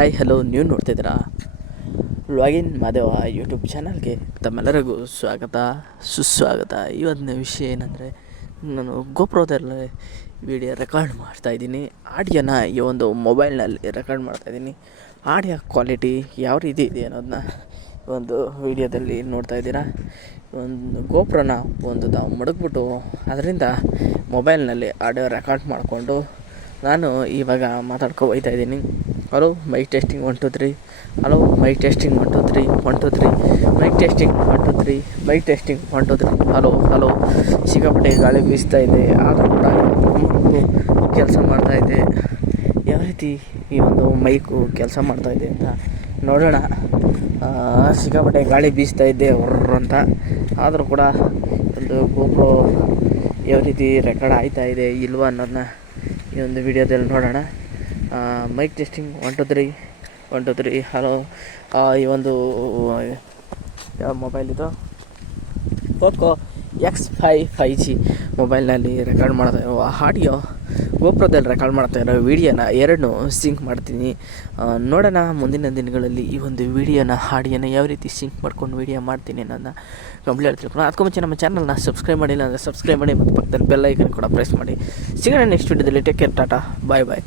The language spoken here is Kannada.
ಹಾಯ್ ಹಲೋ, ನೀವು ನೋಡ್ತಿದ್ದೀರಾ ಲಾಗಿನ್ ಮಾದೇವ ಯೂಟ್ಯೂಬ್ ಚಾನಲ್ಗೆ ತಮ್ಮೆಲ್ಲರಿಗೂ ಸ್ವಾಗತ ಸುಸ್ವಾಗತ. ಇವತ್ತಿನ ವಿಷಯ ಏನಂದರೆ, ನಾನು ಗೋಪ್ರೋದಲ್ಲಿ ವಿಡಿಯೋ ರೆಕಾರ್ಡ್ ಮಾಡ್ತಾಯಿದ್ದೀನಿ. ಆಡಿಯೋನ ಈ ಒಂದು ಮೊಬೈಲ್ನಲ್ಲಿ ರೆಕಾರ್ಡ್ ಮಾಡ್ತಾಯಿದ್ದೀನಿ. ಆಡಿಯೋ ಕ್ವಾಲಿಟಿ ಯಾವ ರೀತಿ ಇದೆ ಅನ್ನೋದನ್ನ ಒಂದು ವಿಡಿಯೋದಲ್ಲಿ ನೋಡ್ತಾ ಇದ್ದೀರಾ. ಒಂದು ಗೋಪ್ರೋನ ತಾವು ಮಡಗ್ಬಿಟ್ಟು ಅದರಿಂದ ಮೊಬೈಲ್ನಲ್ಲಿ ಆಡಿಯೋ ರೆಕಾರ್ಡ್ ಮಾಡಿಕೊಂಡು ನಾನು ಇವಾಗ ಹೋಗ್ತಾ ಇದ್ದೀನಿ. Hello mike testing 1 2 3, hello mike testing 1 2 3 1 2 3, mike testing 1 2 3, mike testing 1 2 3, hello hello. ಸಿಕ್ಕಾಪಟ್ಟೆ ಗಾಳಿ ಬೀಸ್ತಾ ಇದೆ, ಆದರೂ ಕೂಡ ಕೆಲಸ ಮಾಡ್ತಾಯಿದೆ. ಯಾವ ರೀತಿ ಈ ಒಂದು ಮೈಕು ಕೆಲಸ ಮಾಡ್ತಾಯಿದೆ ಅಂತ ನೋಡೋಣ. ಸಿಕ್ಕಾಪಟ್ಟೆ ಗಾಳಿ ಬೀಸ್ತಾ ಇದೆ ಅಂತ, ಆದರೂ ಕೂಡ ಒಂದು ಗೋಪ್ರೋ ಯಾವ ರೀತಿ ರೆಕಾರ್ಡ್ ಆಯ್ತಾ ಇದೆ ಇಲ್ವಾ ಅನ್ನೋದನ್ನ ಈ ಒಂದು ವಿಡಿಯೋದಲ್ಲಿ ನೋಡೋಣ. Mike testing 1 2 3 1 2 3, hello. ಈ ಒಂದು ಯಾವ ಮೊಬೈಲ್ ಇದು? ಪೋಕೋ X5 5G ಮೊಬೈಲ್ನಲ್ಲಿ ರೆಕಾರ್ಡ್ ಮಾಡ್ತಾ ಇರೋ ಆಡಿಯೋ, ಗೋಪ್ರೋದಲ್ಲಿ ರೆಕಾರ್ಡ್ ಮಾಡ್ತಾ ಇರೋ ವೀಡಿಯೋನ ಎರಡನ್ನೂ ಸಿಂಕ್ ಮಾಡ್ತೀನಿ. ನೋಡೋಣ ಮುಂದಿನ ದಿನಗಳಲ್ಲಿ ಈ ಒಂದು ವೀಡಿಯೋನ ಆಡಿಯೋನ ಯಾವ ರೀತಿ ಸಿಂಕ್ ಮಾಡ್ಕೊಂಡು ವೀಡಿಯೋ ಮಾಡ್ತೀನಿ ಅನ್ನೋದನ್ನ ಕಂಪ್ಲೀಟ್ ತಿಳ್ಕೊಂಡು. ಅದಕ್ಕೂ ಮುಂಚೆ ನಮ್ಮ ಚಾನಲ್ನ ಸಬ್ಸ್ಕ್ರೈಬ್ ಮಾಡಿಲ್ಲ ಅಂದರೆ ಸಬ್ಸ್ಕ್ರೈಬ್ ಮಾಡಿ ಮತ್ತು ಪಕ್ಕದಲ್ಲಿ ಬೆಲ್ ಐಕನ್ ಕೂಡ ಪ್ರೆಸ್ ಮಾಡಿ. ಸಿಗೋಣ ನೆಕ್ಸ್ಟ್ ವೀಡಿಯೋದಲ್ಲಿ. ಟೇಕ್ ಕೇರ್, ಟಾಟಾ, ಬಾಯ್ ಬಾಯ್.